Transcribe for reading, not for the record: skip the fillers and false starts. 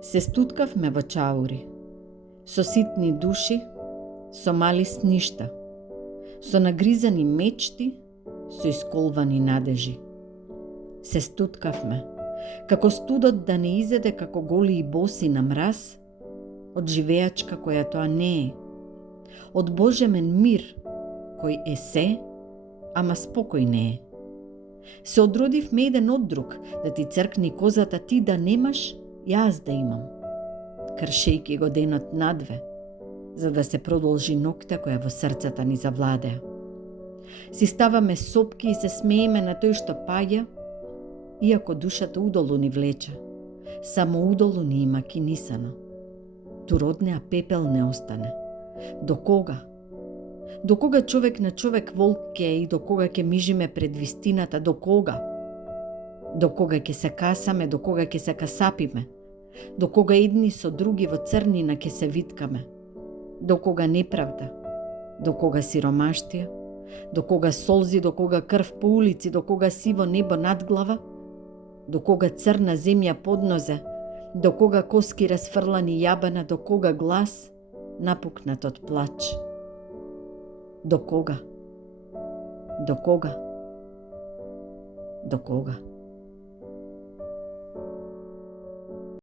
Се стуткавме во чаури, со ситни души, со мали сништа, со нагризани мечти, со исколвани надежи. Се стуткавме, како студот да не изеде како голи и боси на мраз, од живеачка која тоа не е, од божемен мир кој е се, ама спокој не е. Се одродивме еден од друг, да ти цркни козата ти да немаш, јас да имам, кршејки го денот надве, за да се продолжи ноќта која во срцата ни завладеа. Си ставаме сопки и се смееме на тој што паѓа, иако душата удолу ни влече, само удолу ни има кинисано. Ту роднеа пепел не остане. До кога? До кога човек на човек волк ке и до кога ќе мижиме пред вистината, до кога? До кога ќе се касаме, до кога ќе се касапиме? До кога едни со други во црнина ќе се виткаме? До кога неправда? До кога сиромаштија? До кога солзи, до кога крв по улици, до кога сиво небо над глава? До кога црна земја под нозе? До кога коски расфрлани јабана, до кога глас напукнат од плач? До кога? До кога? До кога?